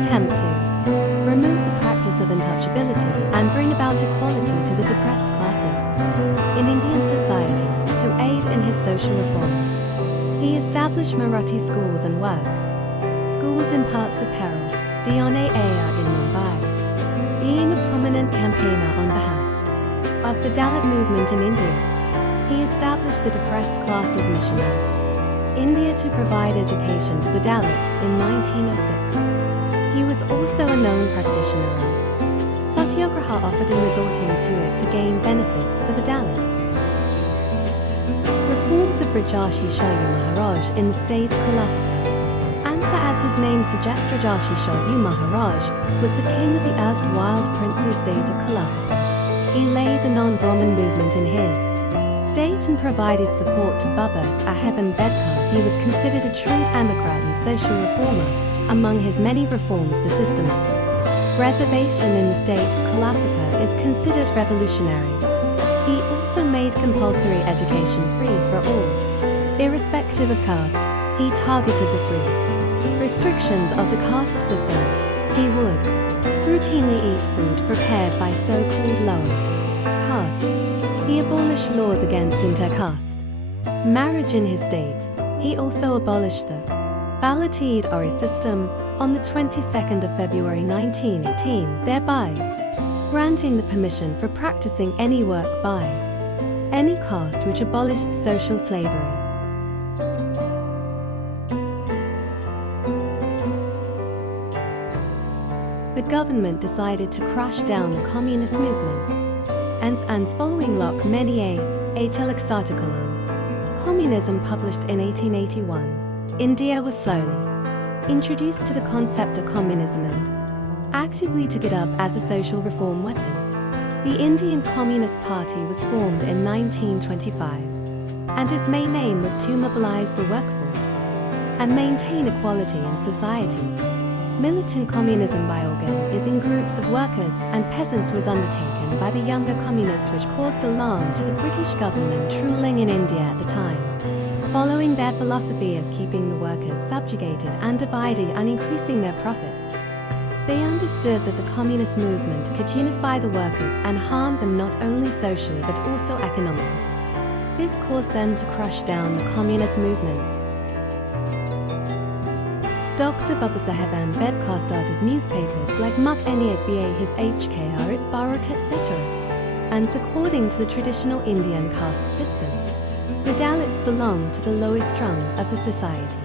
attempt to remove the practice of untouchability and bring about equality to the depressed classes in Indian society to aid in his social reform. He established Marathi schools and work schools in parts of peril, Dna in Mumbai, being a prominent campaigner on behalf of the Dalit movement in India. He established the Depressed Classes Mission of India to provide education to the Dalits in 1906. He was also a known practitioner of Satyagraha, often resorting to it to gain benefits for the Dalits. Reforms of Rajarshi Shalu Maharaj in the state Kolhapur. Answer, as his name suggests, Rajarshi Shalu Maharaj was the king of the erstwhile princely state of Kolhapur. He laid the non-Brahmin movement in his state and provided support to Baba Saheb Ambedkar. He was considered a true Democrat and social reformer. Among his many reforms, the system of reservation in the state of Kolhapur is considered revolutionary. He also made compulsory education free for all, irrespective of caste. He targeted the free restrictions of the caste system. He would routinely eat food prepared by so-called lower castes. He abolished laws against inter-caste marriage in his state. He also abolished the Balotid Ori system on the 22nd of February 1918, thereby granting the permission for practicing any work by any caste, which abolished social slavery. The government decided to crush down the communist movement, and following Locke many a Tilak's article on communism published in 1881, India was slowly introduced to the concept of communism and actively took it up as a social reform weapon. The Indian Communist Party was formed in 1925, and its main aim was to mobilize the workforce and maintain equality in society. Militant communism by organizing groups of workers and peasants was undertaken by the younger communists, which caused alarm to the British government ruling in India at the time. Following their philosophy of keeping the workers subjugated and divided and increasing their profits, they understood that the communist movement could unify the workers and harm them not only socially but also economically. This caused them to crush down the communist movement. Dr. Babasaheb Ambedkar started newspapers like Muk Eniyat Ba his HK Arit Bharat etc. And according to the traditional Indian caste system, the Dalits belonged to the lowest rung of the society,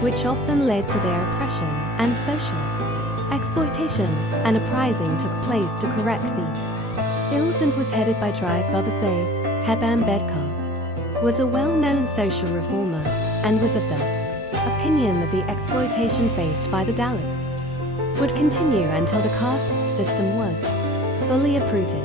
which often led to their oppression and social exploitation. An uprising took place to correct these ills and was headed by Babasaheb Ambedkar, was a well-known social reformer and was of the opinion that the exploitation faced by the Dalits would continue until the caste system was fully uprooted.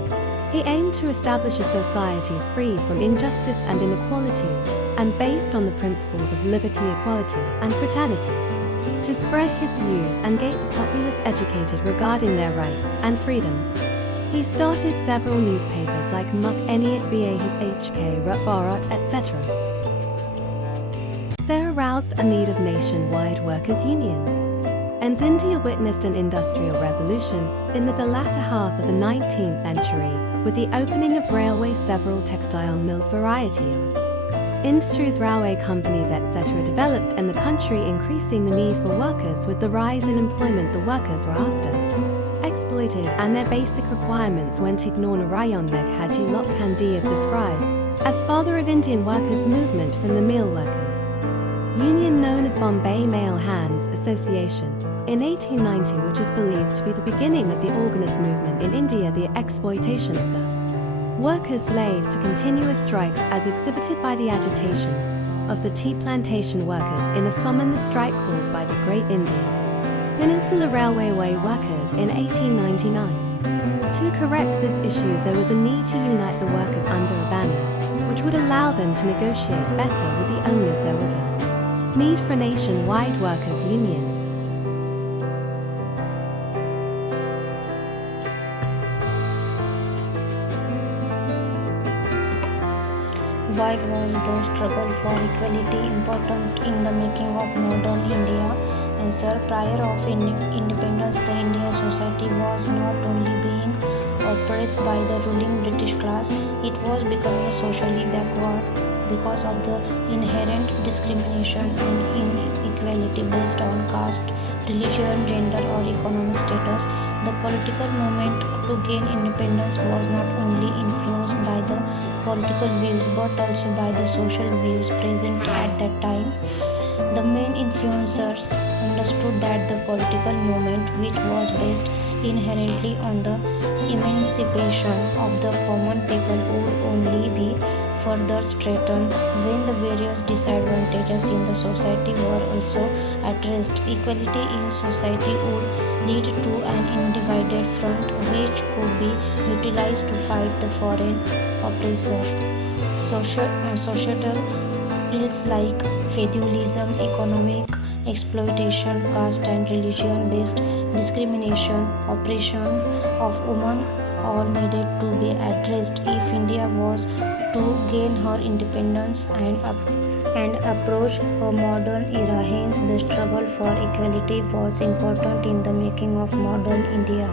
He aimed to establish a society free from injustice and inequality and based on the principles of liberty, equality, and fraternity. To spread his views and get the populace educated regarding their rights and freedom, he started several newspapers like Muk Eniyat Ba his HK Bharat etc. They aroused a need of nationwide workers' union. And India witnessed an industrial revolution in the latter half of the 19th century with the opening of railways, several textile mills, variety of industries, railway companies, etc. developed in the country, increasing the need for workers. With the rise in employment, the workers were after exploited and their basic requirements went ignored. Narayan Haji Lokhandiev described as father of Indian workers' movement from the meal workers union known as Bombay Mail Hands Association in 1890, which is believed to be the beginning of the organist movement in India. The exploitation of the workers led to continuous strikes as exhibited by the agitation of the tea plantation workers in Assam, the strike called by the Great Indian Peninsula Railway workers in 1899. To correct this issue, there was a need to unite the workers under a banner which would allow them to negotiate better with the owners. There was a need for nationwide workers' union. Why was the struggle for equality important in the making of modern India? Answer. Prior of independence, the Indian society was not only being oppressed by the ruling British class, it was becoming socially backward because of the inherent discrimination and inequality based on caste, religion, gender, or economic status. The political movement to gain independence was not only influenced by the political views but also by the social views present at that time. The main influencers understood that the political movement, which was based inherently on the emancipation of the common people, would only be further strengthened when the various disadvantages in the society were also addressed. Equality in society would lead to an undivided front which could be utilized to fight the foreign oppressor. Societal ills like feudalism, economic exploitation, caste and religion based discrimination, oppression of women all needed to be addressed if India was to gain her independence and approach a modern era. Hence, the struggle for equality was important in the making of modern India.